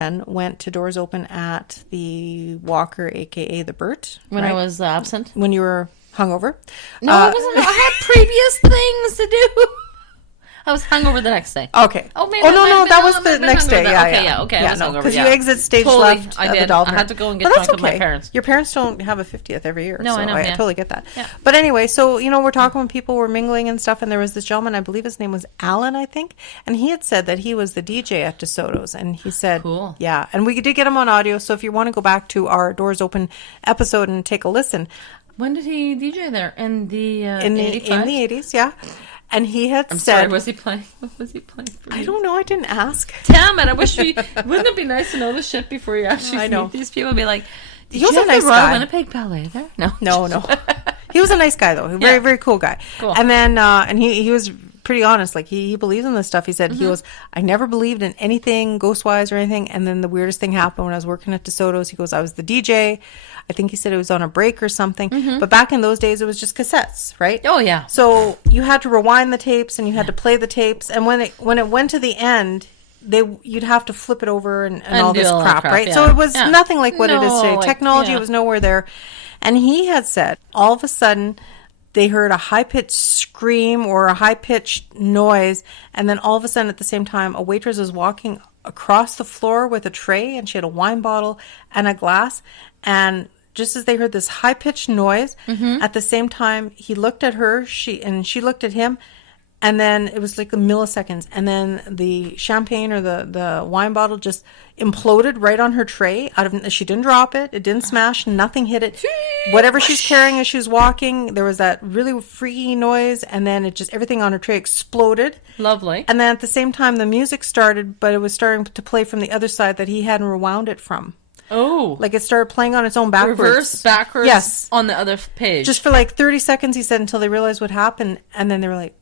and went to Doors Open at the Walker, aka the Burt. When I was absent. When you were hungover. No, I wasn't. I had previous things to do. I was hungover the next day. Okay. Oh, maybe that was the next day. Okay. I was hungover. Because you exit stage left. I did. I had to go and get drunk with my parents. Your parents don't have a 50th every year. No, so I know. I totally get that. Yeah. But anyway, so we're talking when people were mingling and stuff, and there was this gentleman. I believe his name was Alan, I think, and he had said that he was the DJ at Sotos, and he said, "Cool, yeah." And we did get him on audio. So if you want to go back to our Doors Open episode and take a listen. When did he DJ there? In the 85? In the 80s, yeah. And he had said... sorry, was he playing? What was he playing for you? I don't know. I didn't ask. Damn it. I wish we... Wouldn't it be nice to know the shit before you actually meet these people? Be like, did you have the Royal Winnipeg Ballet there? No. He was a nice guy, though. Very, very cool guy. Cool. And then, and he was pretty honest. Like, he believes in this stuff. He said, he goes, I never believed in anything ghost-wise or anything. And then the weirdest thing happened when I was working at DeSoto's. He goes, I was the DJ. I think he said it was on a break or something. But back in those days, it was just cassettes, right? Oh, yeah. So you had to rewind the tapes and you had to play the tapes. And when it went to the end, you'd have to flip it over and all this crap, right? Yeah. So it was nothing like what it is today. Technology was nowhere there. And he had said, all of a sudden, they heard a high-pitched scream or a high-pitched noise. And then all of a sudden, at the same time, a waitress was walking across the floor with a tray, and she had a wine bottle and a glass. And just as they heard this high-pitched noise, at the same time, he looked at her, she looked at him, and then it was like the milliseconds. And then the champagne or the wine bottle just imploded right on her tray. She didn't drop it. It didn't smash. Nothing hit it. Whatever she's carrying as she's walking, there was that really freaky noise. And then everything on her tray exploded. Lovely. And then at the same time, the music started, but it was starting to play from the other side that he hadn't rewound it from. Oh. Like it started playing on its own backwards. Reverse, backwards. Yes. On the other page. Just for like 30 seconds, he said, until they realized what happened. And then they were like,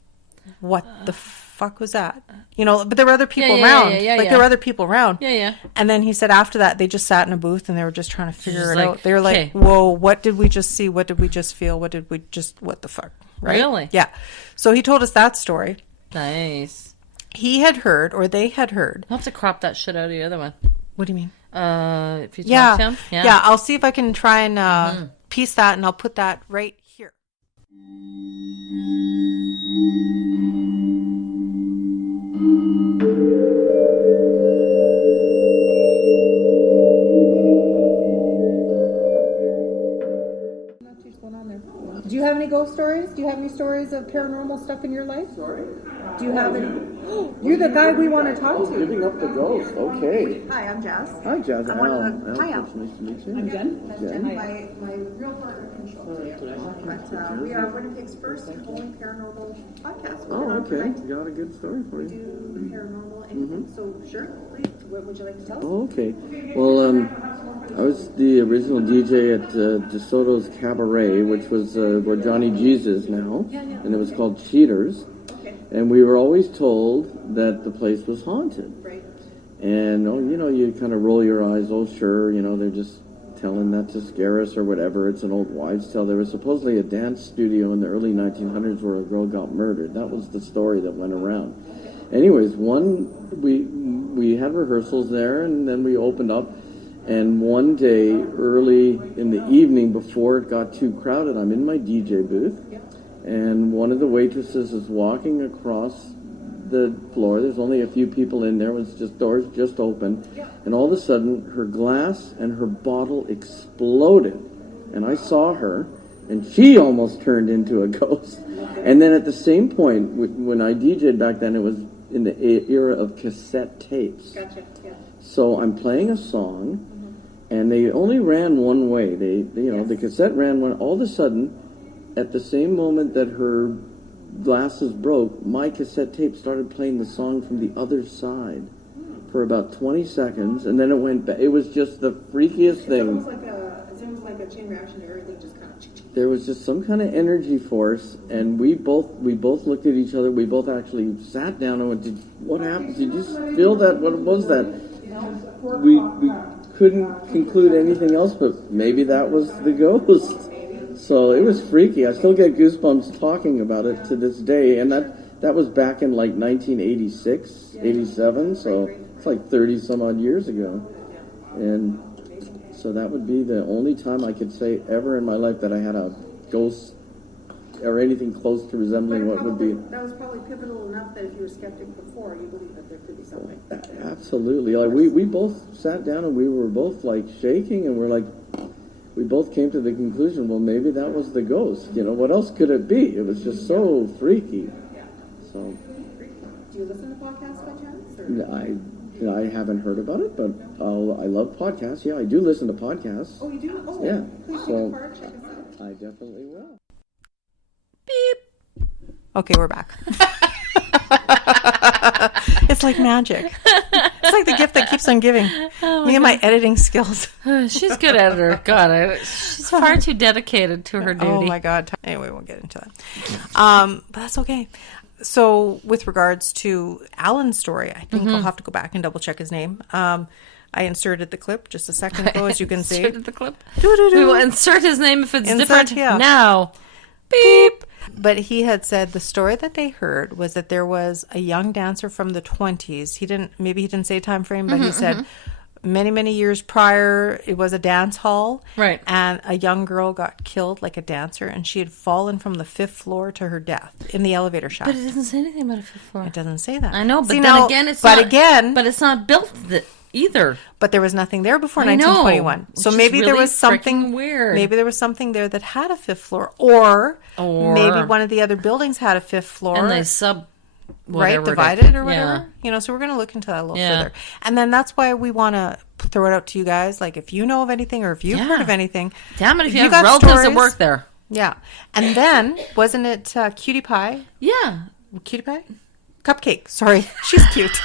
what the fuck was that? But there were other people around. There were other people around. Yeah. And then he said after that, they just sat in a booth and they were just trying to figure it out. They were like, whoa, what did we just see? What did we just feel? What the fuck? Right? Really? Yeah. So he told us that story. Nice. He had heard, or they had heard. I'll have to crop that shit out of the other one. What do you mean? If you talk to him? Yeah, I'll see if I can try and piece that, and I'll put that right here. Do you have any ghost stories? Do you have any stories of paranormal stuff in your life? Sorry? Do you have any? You're the guy we want to talk to. Giving up the ghost. Okay. Hi, I'm Jas. Hi, Jas. Hi, Al. Al. Nice to meet you. I'm Jen. Jen. My real partner can show up today. But we are Winnipeg's first and only paranormal podcast. Oh, okay. Got a good story for you. Do paranormal anything. So, sure. What would you like to tell us? Oh, okay. Well, I was the original DJ at DeSoto's Cabaret, which was where Johnny G's is now. And it was called Cheaters. And we were always told that the place was haunted. Right. And, you kind of roll your eyes, sure, they're just telling that to scare us or whatever. It's an old wives' tale. There was supposedly a dance studio in the early 1900s where a girl got murdered. That was the story that went around. Anyways, we had rehearsals there, and then we opened up. And one day, early in the evening, before it got too crowded, I'm in my DJ booth. And one of the waitresses is walking across the floor. There's only a few people in there. It was just doors just open. And all of a sudden, her glass and her bottle exploded. And I saw her, and she almost turned into a ghost. And then at the same point, when I DJ'd back then, it was in the era of cassette tapes. Gotcha, yeah. So I'm playing a song, and they only ran one way. The cassette ran one. All of a sudden, at the same moment that her glasses broke, my cassette tape started playing the song from the other side for about 20 seconds, and then it went back. It was just the freakiest thing. It's almost like a chain reaction to everything just kind of... There was just some kind of energy force, and we both looked at each other. We both actually sat down and went, what happened? Did you feel that? What was that? We couldn't conclude anything else, but maybe that was the ghost. So it was freaky. I still get goosebumps talking about it to this day. And that was back in like 1986, 87. So That's like 30 some odd years ago. And so that would be the only time I could say ever in my life that I had a ghost or anything close to resembling what would be. That was probably pivotal enough that if you were skeptic before, you believe that there could be something. Absolutely. Like we both sat down and we were both like shaking, and we're like, we both came to the conclusion, well, maybe that was the ghost. You know, what else could it be? It was just so freaky. So. Do you listen to podcasts by chance? Or? I haven't heard about it, but I love podcasts. Yeah, I do listen to podcasts. Oh, you do? Oh, yeah. Please take a part. Check us out. I definitely will. Beep. Okay, we're back. It's like magic. It's like the gift that keeps on giving. Me and my editing skills. She's a good editor. God, she's far too dedicated to her duty. Oh my God. Anyway, we'll get into that. But that's okay. So with regards to Alan's story, I think I'll have to go back and double check his name. I inserted the clip just a second ago, as you can see. Inserted the clip? We will insert his name if it's different. Yeah. Now. Beep. But he had said the story that they heard was that there was a young dancer from the 20s. Maybe he didn't say time frame, but he said many years prior, it was a dance hall. Right. And a young girl got killed like a dancer, and she had fallen from the 5th floor to her death in the elevator shaft. But it doesn't say anything about a 5th floor. It doesn't say that. I know, but it's not built either. But there was nothing there before 1921. So maybe really there was something weird. Maybe there was something there that had a 5th floor, or maybe one of the other buildings had a 5th floor, and they divided or whatever. Yeah. So we're going to look into that a little further. And then that's why we want to throw it out to you guys. Like, if you know of anything, or if you've heard of anything, damn it, if you have relatives that work there. Yeah. And then wasn't it Cutie Pie? Yeah, Cutie Pie. Cupcake. Sorry, she's cute.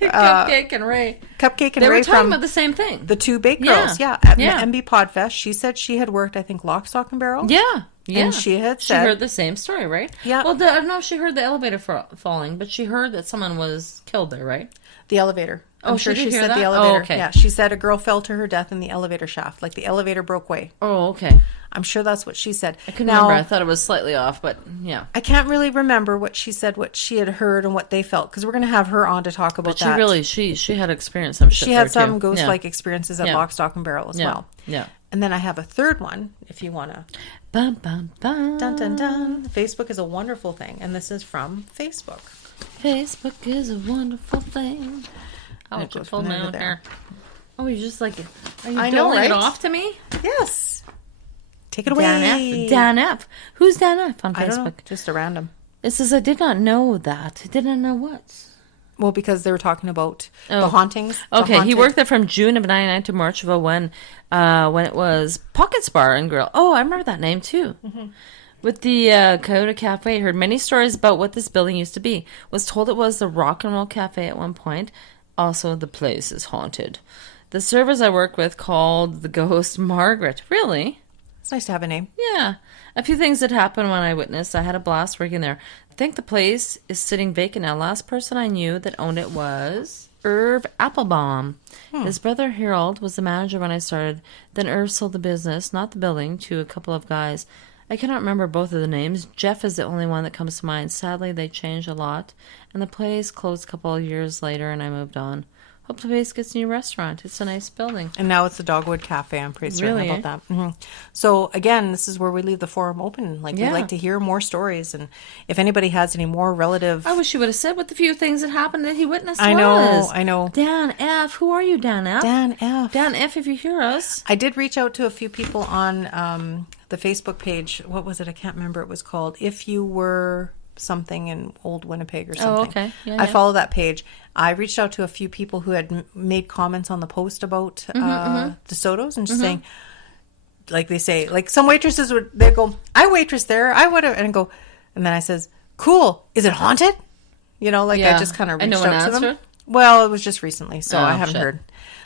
Cupcake and Ray. Cupcake and Ray. They were talking from about the same thing. The two bake girls, at MB Podfest. She said she had worked, I think, Lock, Stock, and Barrel. Yeah. And she had said... She heard the same story, right? Yeah. Well, I don't know if she heard the elevator falling, but she heard that someone was killed there, right? The elevator. I'm sure she said that? the elevator. Oh, okay. Yeah, she said a girl fell to her death in the elevator shaft. Like, the elevator broke way. Oh, okay. I'm sure that's what she said. I couldn't remember. I thought it was slightly off, but yeah. I can't really remember what she said, what she had heard, and what they felt, because we're going to have her on to talk about that. She had experienced some shit. She had some ghost-like experiences at Lock, Stock, and Barrel as well. Yeah. And then I have a third one, if you want to. Bum, bum, bum. Dun, dun, dun. Facebook is a wonderful thing, and this is from Facebook. Facebook is a wonderful thing. Oh, I pulled my own hair. Oh, you're just like, are you doling it off to me? Yes. Take it away. Dan F. Who's Dan F on Facebook? I don't know. Just a random. It says, I did not know that. I didn't know what. Well, because they were talking about the hauntings. Okay, he worked there from June of 99 to March of 01 when it was Pockets Bar and Grill. Oh, I remember that name too. Mm-hmm. With the Coyote Cafe, I heard many stories about what this building used to be. Was told it was the Rock and Roll Cafe at one point. Also, the place is haunted. The servers I worked with called the ghost Margaret. Really? It's nice to have a name. Yeah. A few things that happened when I witnessed. I had a blast working there. I think the place is sitting vacant now. Last person I knew that owned it was Irv Applebaum. His brother Harold was the manager when I started. Then Irv sold the business, not the building, to a couple of guys. I cannot remember both of the names. Jeff is the only one that comes to mind. Sadly, they changed a lot. And the place closed a couple of years later, and I moved on. Hope the place gets a new restaurant. It's a nice building. And now it's the Dogwood Café. I'm pretty certain about that. Mm-hmm. So, again, this is where we leave the forum open. Like, we'd like to hear more stories. And if anybody has any more relative... I wish you would have said what the few things that happened that he witnessed I know. Dan F. Who are you, Dan F? Dan F. Dan F, if you hear us. I did reach out to a few people on the Facebook page. What was it? I can't remember. It was called If You Were... something in Old Winnipeg or something. Oh, okay. Yeah, I follow that page. I reached out to a few people who had made comments on the post about the Sotos and just saying, like they say, like some waitresses they go, I waitress there, I would have, and go, and then I says, cool, is it haunted? I just kind of reached out to them. Well, it was just recently, so I haven't heard.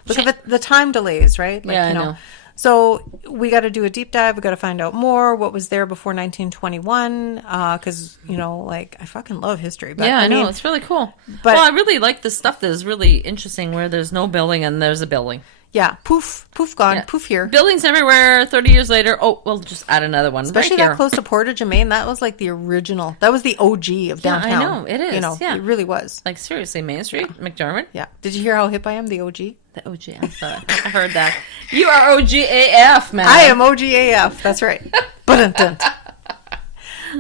Look at the time delays, right? I know. So we got to do a deep dive. We got to find out more what was there before 1921. Because I fucking love history. But I know it's really cool. But I really like the stuff that is really interesting, where there's no building and there's a building. Yeah, poof, gone, Yeah. poof here. Buildings everywhere. 30 years later, we'll just add another one. Especially right that close to Portage and Main. That was like the original. That was the OG of downtown. Yeah, I know. It is. You know, yeah. it really was. Like, seriously, Main Street, McDermott. Yeah. Did you hear how hip I am? The OG? The OG. I saw it. I heard that. You are OG AF, man. I am OG AF. That's right. But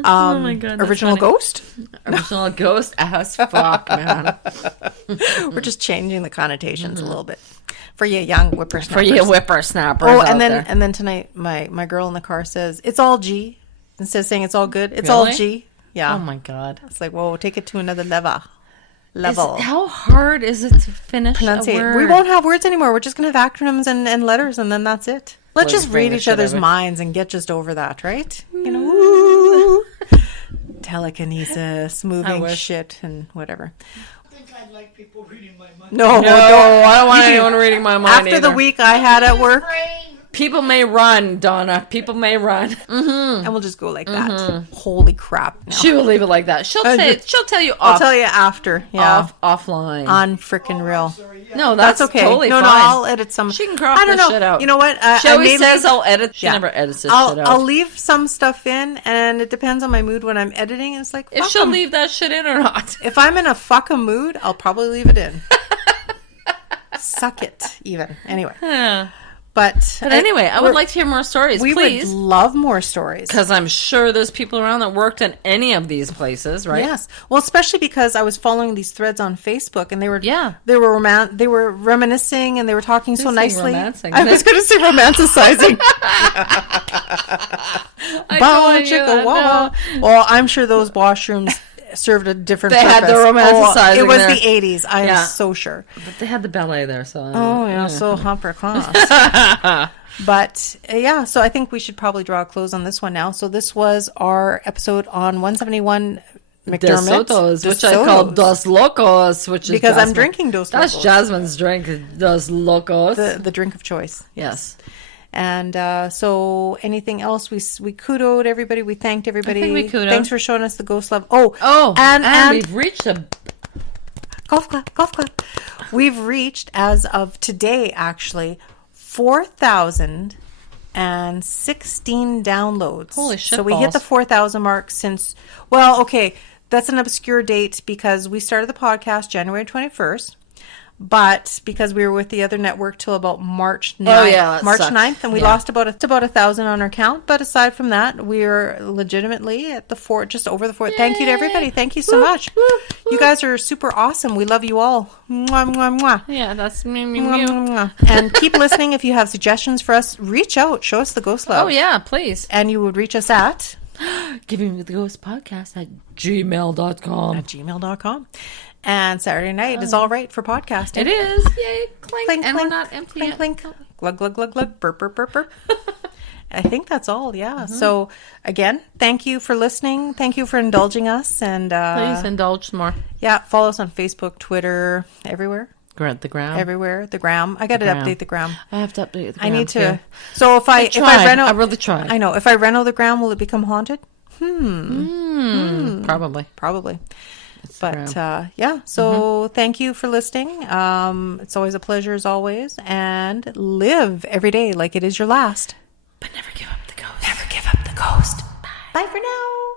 oh my God. Original Ghost? Original Ghost as fuck, man. We're just changing the connotations a little bit. For you young whippersnappers. For you whippersnappers. Oh, and then and then tonight my girl in the car says, it's all G. Instead of saying it's all good, it's all G. Yeah. Oh my God. It's like, whoa, take it to another level. How hard is it to finish a word? We won't have words anymore. We're just going to have acronyms and letters, and then that's it. Let's just read each other's minds and get just over that, right? You know, woo. Telekinesis, moving shit, and whatever. I think I'd like people reading my mind. No, I don't want anyone reading my mind After the week I had at work, people may run, Donna. People may run. and we'll just go like that. Holy crap! No. She will leave it like that. She'll tell you. I'll tell you after. Yeah, offline. on frickin' real. No, that's okay. Totally no, fine. I'll edit some. She can crop I don't this know. shit out. You know what? She always says I'll edit. She Yeah. never edits this shit out. I'll leave some stuff in, and it depends on my mood when I'm editing. It's like, if fuck she'll 'em. leave that shit in or not. If I'm in a fuck a mood, I'll probably leave it in. Suck it, even. Anyway. Yeah. But anyway, I would like to hear more stories, we please. would love more stories. Because I'm sure there's people around that worked in any of these places, right? Yes. Well, especially because I was following these threads on Facebook, and they were reminiscing, and they were talking so nicely. Romancing. I was going to say romanticizing. Bow chicka wah. Well, I'm sure those washrooms served a different purpose. had the romanticizing it was there. the 80s. I am so sure. But they had the ballet there, so... So upper class. But, yeah, so I think we should probably draw a close on this one now. So this was our episode on 171 McDermott. Sotos, which I call Dos Locos, which is because I'm drinking Dos Locos. That's Jasmine's drink, Dos Locos. The drink of choice. Yes. And so anything else? We kudoed everybody. We thanked everybody. I think we kudoed. Thanks for showing us the ghost love. And we've reached a... Golf clap. We've reached, as of today, actually, 4,016 downloads. Holy shit. So we hit the 4,000 mark since... Well, okay, that's an obscure date because we started the podcast January 21st. But because we were with the other network till about March 9th, March 9th, and we lost about 1,000 on our count. But aside from that, we are legitimately at the just over the 4. Thank you to everybody. Thank you so much. You guys are super awesome. We love you all. Mwah, mwah, mwah. Yeah, that's me. Mwah, mwah, mwah. And keep listening. If you have suggestions for us, reach out. Show us the ghost love. Oh, yeah, please. And you would reach us at Givinguptheghostpodcast at gmail.com. gmail.com. And Saturday night is all right for podcasting. It is. Yay. Clink. Clink, And clink, we're not empty clink, yet. clink. Glug, glug, glug, glug. Burp, burp, burp, burp. I think that's all, yeah. So, again, thank you for listening. Thank you for indulging us. And Please indulge more. yeah, follow us on Facebook, Twitter, everywhere. The gram. Everywhere. The gram. I got to update the gram. I have to update the gram. I need to. too. So if I reno, I really tried. I know. If I reno the gram, will it become haunted? Probably. But yeah, so thank you for listening. It's always a pleasure as always. And live every day like it is your last. But never give up the ghost. Never give up the ghost. Bye for now.